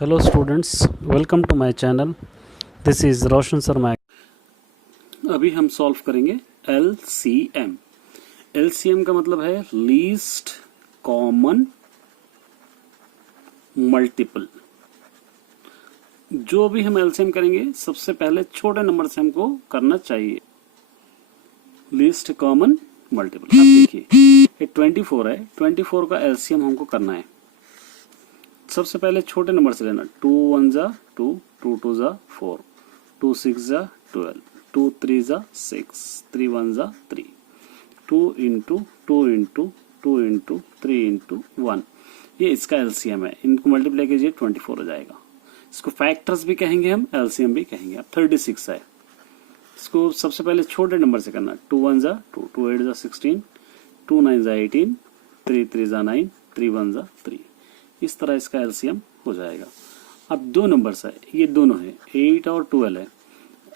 Hello students, welcome to my channel. This is Roshan Sharma. अभी हम solve करेंगे एलसीएम। एलसीएम का मतलब है लीस्ट कॉमन मल्टीपल। जो भी हम एलसीएम करेंगे सबसे पहले छोटे नंबर से हमको करना चाहिए लीस्ट कॉमन मल्टीपल। अब देखिए ये 24 है, 24 का एलसीएम हमको करना है। सबसे पहले छोटे नंबर से लेना, 2 1 जा 2, 2 2 जा 4, 2 6 जा 12, 2 3 जा 6, 3 1 जा 3, 2 इंटू 2 इंटू 2 इंटू 3 इंटू 1। ये इसका एलसीएम है। इनको मल्टीप्लाई कीजिए 24 हो जाएगा। इसको फैक्टर्स भी कहेंगे हम, एलसीएम भी कहेंगे। अब 36 है। इसको सबसे पहले छोटे नंबर से करना, 2 1 जा 2, 2 8 जा 16, 2 9 जा 18, 3 3 जा 9, 3 1 जा 3। इस तरह इसका एलसीएम हो जाएगा। अब दो नंबर्स है, ये दोनों है 8 और 12 है।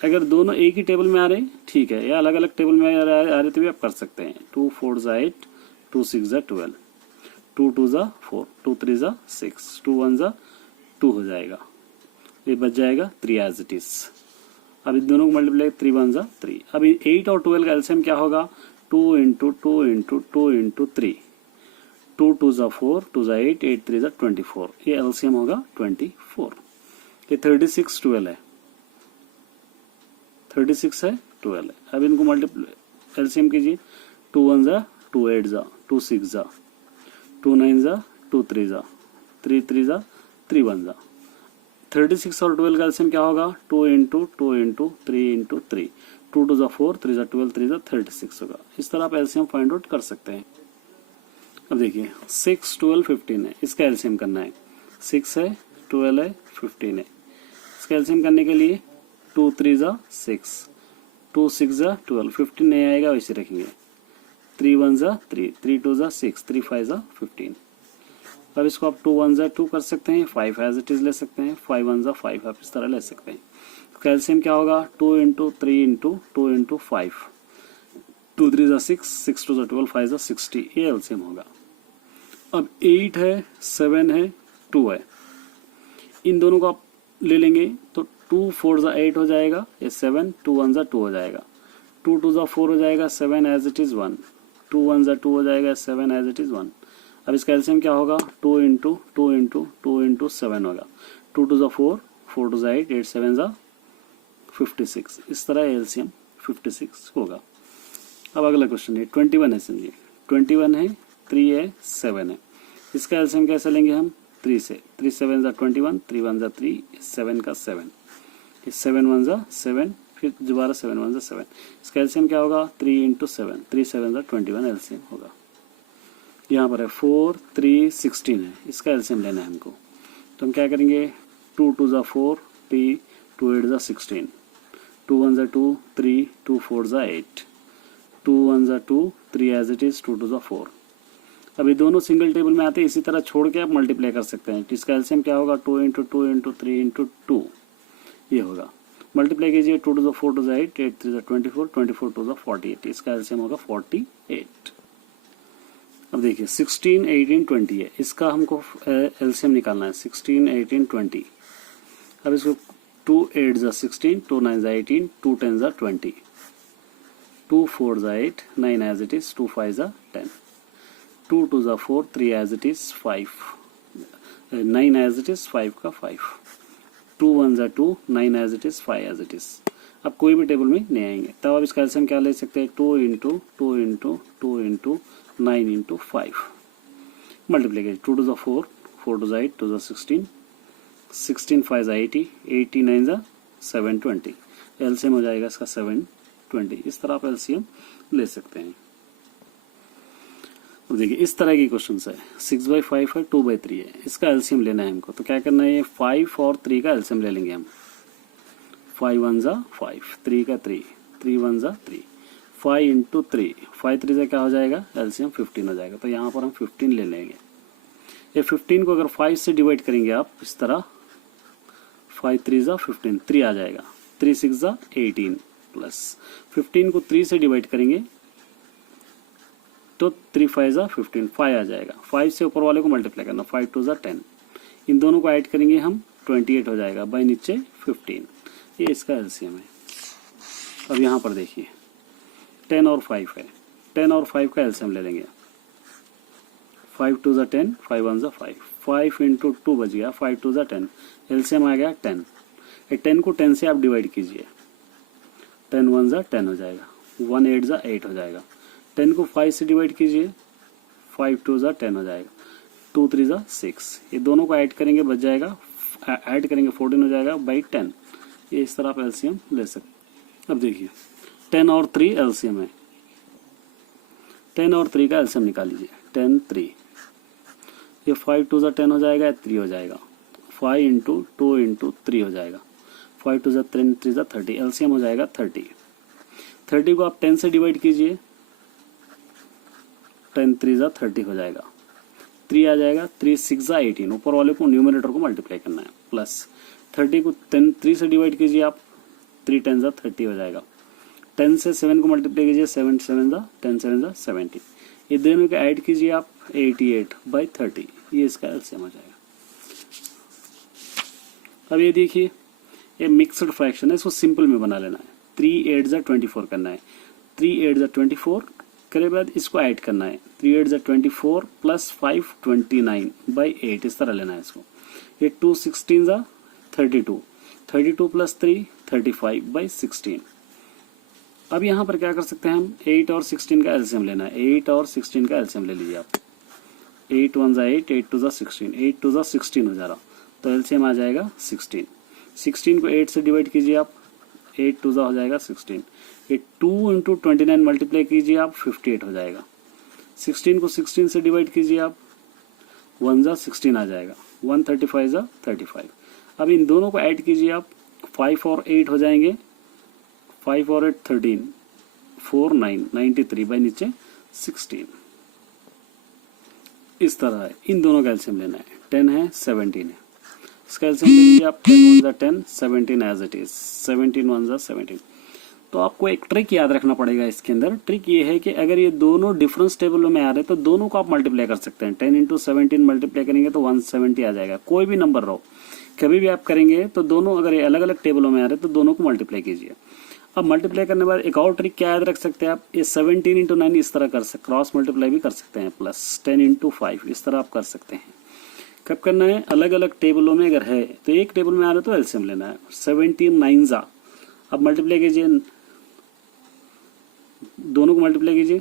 अगर दोनों एक ही टेबल में आ रहे ठीक है, या अलग अलग टेबल में आ रहे तो भी आप कर सकते हैं। 2 4 जा 8, 2 6 जा 12, 2 2 जा 4, 2 3 जा 6, 2 1 जा 2 हो जाएगा। ये बच जाएगा 3 एज इट इज। अब इन दोनों को मल्टीप्लाई 3 1 जा 3। अब 8 और 12 का एलसीएम क्या होगा, 2 इंटू 2 इंटू 2 इंटू 3, 2 2 जा 4, 2 जा 8, 8 3 जा 24। ये एलसीएम होगा 24। ये 36 12 है, 36 है 12 है। अब इनको मल्टीप्लाई एलसीएम कीजिए, 2 1 जा 2 8 जा 2 6 जा 2 9 जा 2 3 जा 3 3 जा 3 1 जा। 36 और 12 का एलसीएम क्या होगा, 2 इंटू 2 इंटू 3 इंटू 3, 2 2 जा 4, 3 जा 12, 3 जा 36 होगा। इस तरह आप एलसीएम फाइंड आउट कर सकते हैं। अब देखिए 6 12 15 है, इसका एलसीएम करना है। 6 है 12 है 15 है। इसका एलसीएम करने के लिए 2 3 जा 6, 2 6 जा 12, 15 नहीं आएगा वैसे रखेंगे। 3 1 जा 3, 3 2 जा 6, 3 5 जा 15। अब इसको आप 2 1 जा 2 कर सकते हैं, 5 एज इट इज ले सकते हैं, 5 1 जा 5 आप इस तरह ले सकते हैं। इसका एलसीएम क्या होगा, 2 इंटू 3 इंटू 2 इंटू 5, 2 3 जा 6, 6 2 जा 12, 5 जा 60। ये एलसीएम होगा। अब 8 है 7 है 2 है, इन दोनों को आप ले लेंगे तो 2 4 जा 8 हो जाएगा, ये 7, 2 1 जा 2 हो जाएगा, 2 2 जा 4 हो जाएगा, 7 एज इट इज 1, 2 1 जा 2 हो जाएगा, 7 एज इट इज 1। अब इसका एलसीएम क्या होगा, 2 इंटू 2 इंटू 2 इंटू 7 होगा, 2 2 जा 4, 4 2 जा 8, 8 7 जा 56। इस तरह एलसीएम 56 होगा। अब अगला क्वेश्चन है 21 है, समझिए 21 है, 3 है 7 है। इसका एलसीएम कैसे लेंगे हम, 3 से, 3 7 जा 21, 3 1 जा 3, 7 का 7, 7 1 जा 7, फिर दोबारा 7 1 जा 7। इसका एलसीएम क्या होगा, 3 इंटू 7, 3 7 जा 21 एलसीएम होगा। यहाँ पर है 4 3 16 है, इसका एलसीएम लेना है हमको। तो हम क्या करेंगे, 2 2 जा 4, 3 2 8 जा 16, 2 1 जा 2, 3 2 4 जा 8, 2 1 जा 2, 3 एज इट इज, 2 2 जा 4। अभी दोनों सिंगल टेबल में आते हैं, इसी तरह छोड़ के आप मल्टीप्लाई कर सकते हैं। इसका एलसीएम क्या होगा, 2 इंटू 2 इंटू 3 इंटू 2 ये होगा। मल्टीप्लाई कीजिए, 2 2 जा 4 2 जा 8, 8 3 जा 24, 24 2 जा 48। इसका एलसीएम होगा 48। अब देखिए 16 18 20 है, इसका हमको एलसीएम निकालना है। 16 18 20। अब इसको 2 8 जा 16, 2 9 जा 18, 2 10 जा 20, 2 4 जा 8, 9 एज इट इज, 2 5 जा 10, 2 2 जा 4, 3 as it is 5, 9 as it is 5 का 5, 2 1 जा 2, 9 as it is 5 it it इज। अब कोई भी टेबल में नहीं आएंगे, तब आप इसका एलसीएम क्या ले सकते हैं, 2 into 2 into 2 into 9 into 5। Multiply कीजिए, 2 2 जा 4, 4 2 जा 8, 2 जा 16, 16 5 जा 80, 80 9 जा 720। एलसीएम हो जाएगा इसका 720। इस तरह आप एलसीएम ले सकते हैं। अब देखिए इस तरह की क्वेश्चन है, 6/5 है, 2/3 है, इसका एलसीएम लेना है हमको। तो क्या करना है, 5 और 3 का एलसीएम ले लेंगे हम। 5 1 जा 5, 3 का 3, 3 1 जा 3, 5 इंटू 3, 5 3 से क्या हो जाएगा, एलसीएम 15 हो जाएगा। तो यहाँ पर हम 15 ले लेंगे। ये 15 को अगर 5 से डिवाइड करेंगे आप इस तरह, 5 3 जा 15, 3 आ जाएगा, 3 6 जा 18 प्लस 15 को 3 से डिवाइड करेंगे तो 3 5 जा 15, 5 आ जाएगा। 5 से ऊपर वाले को मल्टीप्लाई करना, 5 2 जा 10। इन दोनों को ऐड करेंगे हम 28 हो जाएगा, बाई नीचे 15, ये इसका एलसीएम है। अब यहाँ पर देखिए 10 और 5 है, 10 और 5 का एलसीएम ले लेंगे। 5 2 ज़ा 10, 5 1 ज़ा 5, 5 इंटू 2 बच गया, 5 2 ज़ा 10, एलसीएम आ गया 10। 10 को 10 से आप डिवाइड कीजिए, 10 1 ज़ा 10 हो जाएगा, 1 8 ज़ा 8 हो जाएगा। 10 को 5 से डिवाइड कीजिए, 5 2 ज़ा 10 हो जाएगा, 2 3 ज़ा 6, ये दोनों को ऐड करेंगे बच जाएगा, ऐड करेंगे 14 हो जाएगा बाई 10। ये इस तरह आप एलसीएम ले सकते। अब देखिए 10 और 3 एलसीएम है, 10 और 3 का एलसीएम निकाल लीजिए, 10 3, ये 5 2 ज़ा 10 हो जाएगा, 3 हो जाएगा, 5 इंटू 2 इंटू 3 हो जाएगा, 5 2 ज़ा 3 3 ज़ा 30, एलसीएम हो जाएगा 30। 30 को आप 10 से डिवाइड कीजिए, 10 3 ज़ा 30 हो जाएगा, 3 आ जाएगा, 3 6 ज़ा 18, ऊपर वाले को न्यूमरेटर को मल्टीप्लाई करना है, प्लस 30 को 3 से डिवाइड कीजिए आप, 3 10 ज़ा 30 हो जाएगा, 10 से 7 को मल्टीप्लाई कीजिए, 7 7 ज़ा 10 7 ज़ा 70, ये दोनों को ऐड कीजिए आप, 88 बाई 30, ये इसका एलसीएम हो जाएगा। अब ये देखिए ये मिक्सड फ्रैक्शन है, इसको सिंपल में बना लेना है, 3 8 ज़ा 24 करना है, 3 8 ज़ा 24 करे बाद इसको ऐड करना है, 3 8 ज़ा 24 प्लस 5 29 बाई 8, इस तरह लेना है इसको। ये 2 16 ज़ा 32, 32 प्लस 3 35 बाई 16। अब यहाँ पर क्या कर सकते हैं हम, 8 और 16 का एलसीएम लेना है, 8 और 16 का एलसीएम ले लीजिए आप, 8 1 ज़ा 8, 8 2 ज़ा 16, 8 2 ज़ा 16 हो जा रहा, तो एलसीएम आ जाएगा 16। 16 को 8 से डिवाइड कीजिए आप, 8 2 ज़ा हो जाएगा 16, ये 2 इंटू 29 मल्टीप्लाई कीजिए आप, 58 हो जाएगा। 16 को 16 से डिवाइड कीजिए आप, 1 ज़ा 16 आ जाएगा, 1 35 ज़ा 35। अब इन दोनों को ऐड कीजिए आप, 5 और 8 हो जाएंगे, 5 और 8 13, 4 9 93 बाई नीचे 16, इस तरह है। इन दोनों का एलसीएम लेना है, 10 है 17 है, इसका एलसीएम ले लीजिए आप, 10 1 ज़ा 10, 17 एज इट इज, 17 1 ज़ा 17। तो आपको एक ट्रिक याद रखना पड़ेगा इसके अंदर, ट्रिक ये है कि अगर ये दोनों डिफरेंस टेबलों में आ रहे हैं तो दोनों को आप मल्टीप्लाई कर सकते हैं, 10 इंटू 17 मल्टीप्लाई करेंगे तो 170 आ जाएगा, कोई भी नंबर रहो कभी भी आप करेंगे तो दोनों, अगर ये अलग अलग टेबलों में आ रहे हैं तो दोनों को मल्टीप्लाई कीजिए। अब मल्टीप्लाई करने के बाद एक और ट्रिक क्या याद रख सकते हैं आप, ये 17 इंटू 9 इस तरह कर सकते, क्रॉस मल्टीप्लाई भी कर सकते हैं, प्लस 10 इंटू 5 इस तरह आप कर सकते हैं। कब करना है, अलग अलग टेबलों में अगर है तो एक टेबल में आ रहा है तो एलसीएम लेना है, 17 9 ज़ा, अब मल्टीप्लाई कीजिए, दोनों को मल्टीप्लाई कीजिए,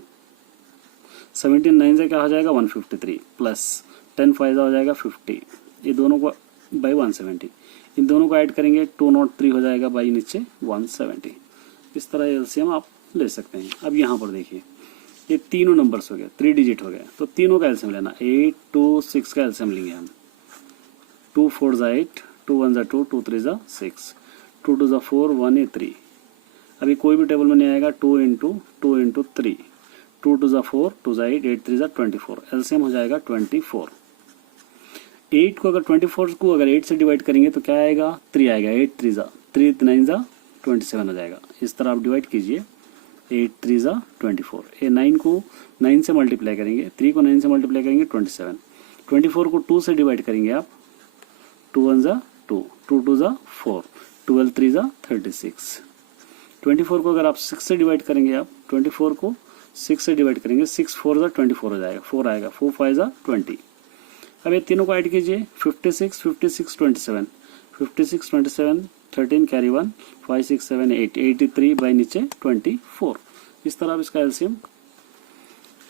17 9 ज़ा क्या हो जाएगा 153, प्लस 10 5 ज़ा हो जाएगा 50, ये दोनों को बाई 170, इन दोनों को ऐड करेंगे 203 हो जाएगा बाई नीचे 170, इस तरह एलसीएम आप ले सकते हैं। अब यहाँ पर देखिए ये तीनों नंबर्स हो गए, 3 डिजिट हो गए, तो तीनों का एलसीएम लेना, 8 2 6 का एलसीएम लेंगे हम, 2 4 ज़ा 8, 2 1 ज़ा 2, 2 3 ज़ा 6, 2 2 ज़ा 4, 1 8 3। अभी कोई भी टेबल में नहीं आएगा, 2 इंटू 3, 2 2 ज़ा 4, 2 ज़ा 8, 8 3 ज़ा 24, एलसीएम हो जाएगा 24। 8 को अगर 24 को अगर 8 से डिवाइड करेंगे तो क्या आएगा, 3 आएगा, 8 3 ज़ा 3 9 ज़ा 27 हो जाएगा, इस तरह आप डिवाइड कीजिए, 8 3 ज़ा 24, ये 9 को 9 से मल्टीप्लाई करेंगे, 3 को 9 से मल्टीप्लाई करेंगे 27, 24 को 2 से डिवाइड करेंगे आप, 2 1 ज़ा 2, 2 2 ज़ा 4, 12 3 ज़ा 36, 24 को अगर आप 6 से डिवाइड करेंगे आप, 24 को 6 से डिवाइड करेंगे, 6 4 ज़ा 24 हो जाएगा, 4 आएगा, 4 5 ज़ा 20। अब ये तीनों को ऐड कीजिए, 56 56 27, 56 27 13 कैरी 1, 5 6 7 8, 83 बाई नीचे 24, इस तरह आप इसका एलसीएम।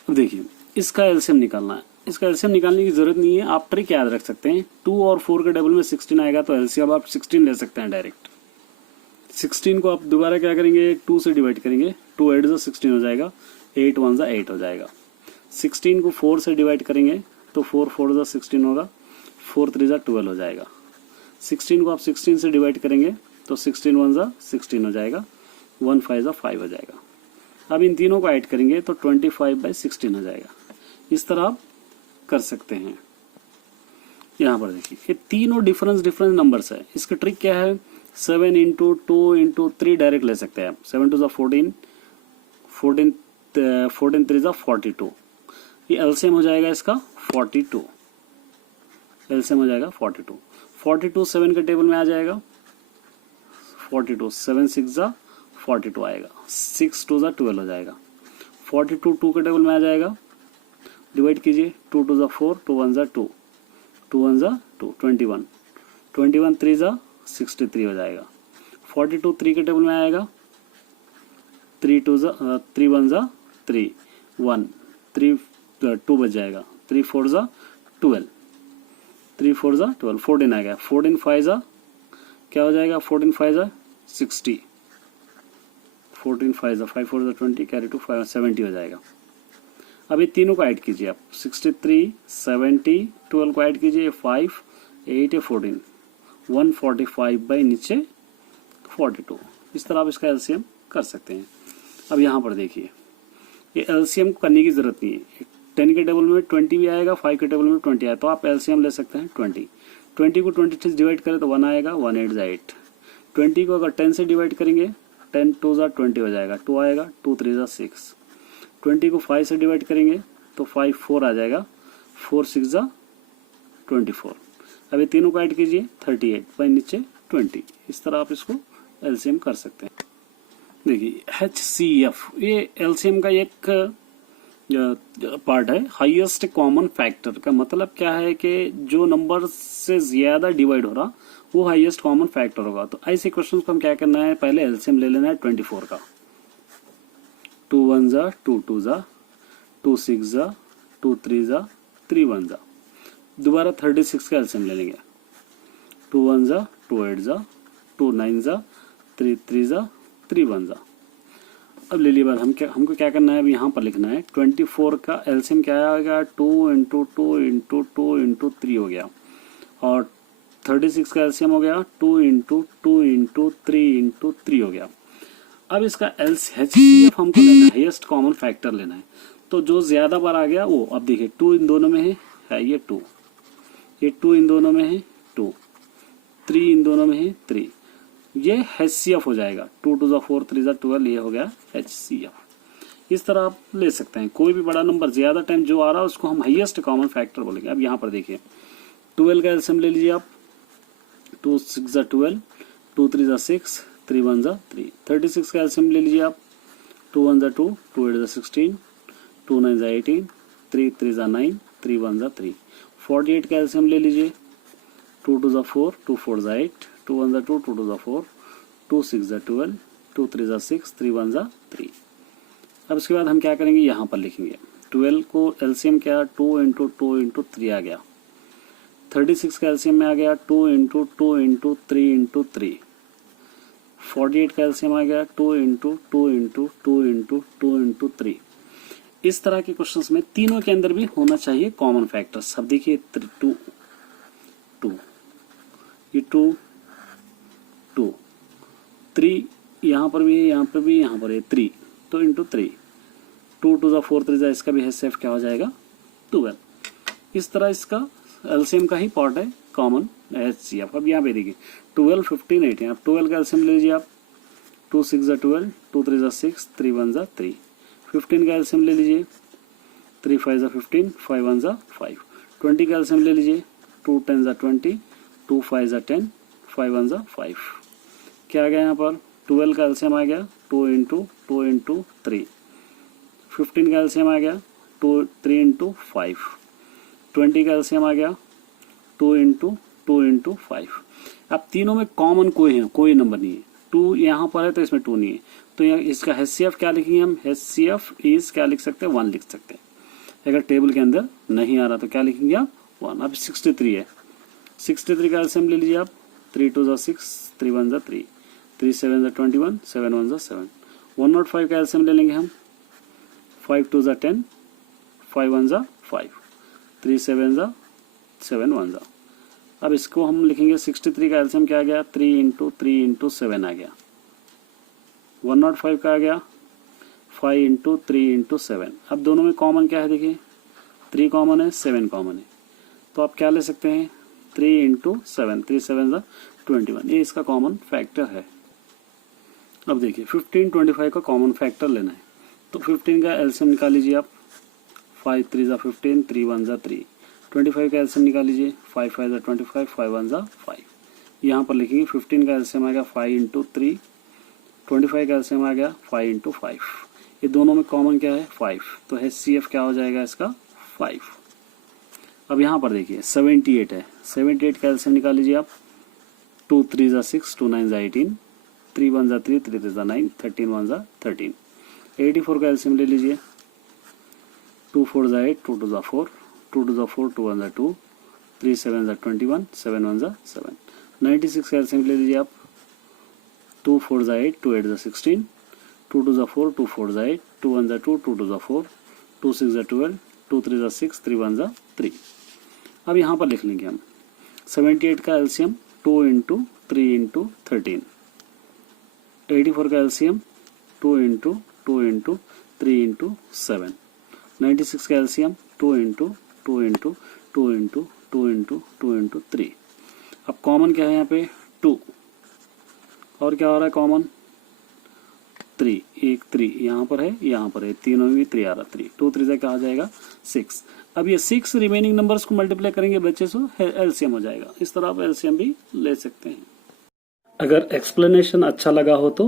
अब देखिए इसका एलसीएम निकालना है, इसका एलसीएम निकालने की जरूरत नहीं है, आप ट्रिक याद रख सकते हैं, 2 और 4 के डबल में 16 आएगा तो एलसीएम आप 16 ले सकते हैं डायरेक्ट। 16 को आप दोबारा क्या करेंगे, 2 से डिवाइड करेंगे, 2 8 ज़ा 16 हो जाएगा, 8 1 ज़ा 8 हो जाएगा। 16 को 4 से डिवाइड करेंगे तो 4 4 ज़ा 16 होगा, 4 3 ज़ा 12 हो जाएगा। 16 को आप 16 से डिवाइड करेंगे तो 16 1 ज़ा 16 हो जाएगा, 1 5 ज़ा 5 हो जाएगा। अब इन तीनों को ऐड करेंगे तो 25 बाई 16 हो जाएगा, इस तरह आप कर सकते हैं। यहाँ पर देखिए ये तीनों डिफरेंस नंबर्स है, इसका ट्रिक क्या है, 7 इंटू 2 इंटू 3 डायरेक्ट ले सकते हैं आप, 7 2 ज़ा 14, 14 3 ज़ा 42, ये एलसीएम हो जाएगा इसका 42, एलसीएम हो जाएगा 42। 42 7 के टेबल में आ जाएगा, 42 7 6 जा 42 आएगा, 6 2 जा 12 हो जाएगा। 42 2 के टेबल में आ जाएगा, डिवाइड कीजिए, 2 2 जा 4, 2 1 जा 2, 2 1 जा 2, 21, 21 3 जा 63 हो जाएगा। 42 3 के टेबल में आएगा, 3 2 जा 3 1 जा 3, 1 3 2 बच जाएगा, 3 4 जा 12, 3 4 जा 12, 14 आ गया, 14 5 जा क्या हो जाएगा, 14 5 जा 60, 14 5 जा 5 4 जा 20, कैरी टू 5 70 हो जाएगा। अब ये तीनों को ऐड कीजिए आप, 63 70 12 को ऐड कीजिए, 5 8 14, 145 बाई नीचे 42। इस तरह आप इसका एलसीएम कर सकते हैं। अब यहाँ पर देखिए, ये एलसीएम करने की जरूरत नहीं है। 10 के टेबल में 20 भी आएगा, 5 के टेबल में 20 आएगा, तो आप एलसीएम ले सकते हैं 20। 20 को 20 से डिवाइड करें तो 1 आएगा, 1 8 जा 8। 20 को अगर 10 से डिवाइड करेंगे, 10 2 जा 20 हो जाएगा, 2 आएगा, 2 3 जा 6। 20 को 5 से डिवाइड करेंगे तो 5 4 आ जाएगा, 4 6 जा 24। अब ये तीनों को ऐड कीजिए, 38 बाई नीचे 20। इस तरह आप इसको एलसीएम कर सकते हैं। देखिए HCF, ये एलसीएम का एक पार्ट है। हाईएस्ट कॉमन फैक्टर का मतलब क्या है कि जो नंबर से ज्यादा डिवाइड हो रहा वो हाईएस्ट कॉमन फैक्टर होगा। तो ऐसे क्वेश्चन को हम क्या करना है, पहले एलसीएम ले लेना है 24 का। 2 1 जा 2 2 जा 2 6 जा 2 3 जा 3 1 जा। दोबारा 36 का एलसीएम ले लेंगे, 2 1 जा 2 8 जा 2 9 जा 3 3 जा 3 1 जा। अब ले लिए बाद हमको क्या करना है, अब यहाँ पर लिखना है 24 का एलसीएम क्या आएगा, 2 इंटू 2 इंटू 2 इंटू 3 हो गया, और 36 का एलसीएम हो गया 2 इंटू 2 इंटू 3 इंटू 3 हो गया। अब इसका HCF हमको लेना है, हाईएस्ट कॉमन फैक्टर लेना है। तो जो ज्यादा बार आ गया वो, अब देखिए 2 इन दोनों में है ये 2, ये 2 इन दोनों में है 2, 3 इन दोनों में है 3, ये HCF हो जाएगा। 2 2 जा 4 3 जा 12, ये हो गया HCF। इस तरह आप ले सकते हैं। कोई भी बड़ा नंबर ज्यादा टाइम जो आ रहा है उसको हम हाईएस्ट कॉमन फैक्टर बोलेंगे। अब यहाँ पर देखिए 12 का एलसीएम ले लीजिए आप, 2 6 जा 12, 2 3 जा 6, 3 1 जा 3। 36 का एलसीएम ले लीजिए आप, 2 1 जा 2, 2 8 जा 16, 2 9 जा 18, 3 3 जा 9, 3 1 जा 3। 48 का एलसीएम ले लीजिए, 2 2 जा 4, 2 4 जा 8, 2 1 जा 2, 2 2 जा 4, 2 6 जा 12, 2 3 जा 6, 3 1 जा 3। अब इसके बाद हम क्या करेंगे, यहाँ पर लिखेंगे 12 को एलसीएम क्या, 2 इंटू 2 इंटू 3 आ गया। 36 का एलसीएम में आ गया 2 इंटू 2 इंटू 3 इंटू 3। 48 का एलसीएम आ गया 2 इंटू 2 इंटू 2 इंटू 2 इंटू 3। इस तरह के क्वेश्चंस में तीनों के अंदर भी होना चाहिए कॉमन फैक्टर्स। अब देखिए 2 2, ये 2 2, 3 यहाँ पर भी है, यहाँ पर भी, यहाँ पर है 3, तो इंटू 3, 2 2 जा 4 3 जा, इसका भी HCF क्या हो जाएगा 12। इस तरह इसका एलसीएम का ही पार्ट है कॉमन HCF। अब यहाँ पे देखिए 12 15 18, अब 12 का एलसीएम ले लीजिए आप, 2 6 जा 12, 2 3 जा 6, 3 1 जा 3। 15 का एलसीएम ले लीजिए, 3 5 जा 15, 5 1 जा 5। 20 का एलसीएम ले लीजिए, 2 10 जा 20, 2 5 जा 10, 5 1 जा 5। क्या आ गया यहाँ पर, 12 का एलसीएम आ गया 2 इंटू 2 इंटू 3। 15 का एलसीएम आ गया 3 इंटू 5। 20 का एलसीएम आ गया 2 इंटू 2 इंटू 5। अब तीनों में कॉमन कोई नंबर नहीं है। 2 यहाँ पर है तो इसमें 2 नहीं है, तो यहाँ इसका HCF क्या लिखेंगे हम, HCF इज क्या लिख सकते हैं, 1 लिख सकते हैं। अगर टेबल के अंदर नहीं आ रहा तो क्या लिखेंगे आप, 1। अब 63 है, 63 का एलसीएम ले लीजिए आप, 3 2 जा 6, 3 1 जा 3, 3 7 जा 21, 7 1 जा 7। 105 का एलसीएम ले लेंगे हम, 5 2 जा 10, 5 1 जा 5, 3 7 जा 7 1 जा। अब इसको हम लिखेंगे 63 का एलसीएम क्या आ गया, 3 इंटू 3 इंटू 7 आ गया। 105 का आ गया 5 इंटू 3 इंटू 7। अब दोनों में कॉमन क्या है, देखिए 3 कॉमन है, 7 कॉमन है, तो आप क्या ले सकते हैं 3 इंटू 7, 3 7 जा 21, ये इसका कॉमन फैक्टर है। अब देखिए 15 25 का कॉमन फैक्टर लेना है, तो 15 का एलसीएम निकाल लीजिए आप, 5 3 जा 15, 3 1 जा 3, 25 का एलसीएम निकाल लीजिए, 5 5 25, 5 1 5। यहाँ पर लिखेंगे 15 का एलसीएम आ गया 5 इंटू 3, 25 का एलसीएम आ गया 5 इंटू 5। ये दोनों में कॉमन क्या है 5, तो HCF क्या हो जाएगा इसका 5। अब यहाँ पर देखिए 78 है, 78 का एलसीएम निकाल लीजिए आप, 2 3 ज़ा 6, 2 9 ज़ा 18, 3 1 ज़ा 3, 3 3 ज़ा 9, 13 1 ज़ा 13। 84 का एलसीएम ले लीजिए, 2 4 ज़ा 8, 2 2 ज़ा 4, 2 2 ज़ा 4, 2 1 ज़ा 2, 3 7 ज़ा 21, 7 1 ज़ा 7। 96 का एलसीएम ले लीजिए आप, 2 4 ज़ा 8, 2 8 ज़ा 16, 2 2 ज़ा 4, 2 4 ज़ा 8, 2 1 ज़ा 2, 2 2 ज़ा 4, 2 6 ज़ा 12, 2 3 ज़ा 6, 3 1 ज़ा 3। अब यहाँ पर लिख लेंगे हम 78 का एलसीएम 2 इंटू 3 इंटू 13, 84 का एलसीएम 2 इंटू 2 इंटू 3 इंटू 7, 96 का LCM 2 into 2 into 2 into 2 into 2 into 3। अब कॉमन क्या है यहाँ पे 2, और क्या हो रहा है कॉमन 3, एक 3 यहाँ पर है, तीनों में भी 3 आ रहा, 3 2 3 से क्या आ जाएगा 6। अब ये 6 रिमेनिंग नंबर्स को मल्टीप्लाई करेंगे बच्चे से एलसीएम हो जाएगा। इस तरह आप एलसीएम भी ले सकते हैं। अगर एक्सप्लेनेशन अच्छा लगा हो तो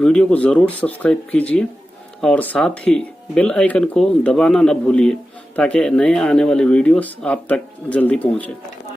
वीडियो को जरूर सब्सक्राइब कीजिए और साथ ही बेल आइकन को दबाना न भूलिए ताकि नए आने वाले वीडियोस आप तक जल्दी पहुंचे।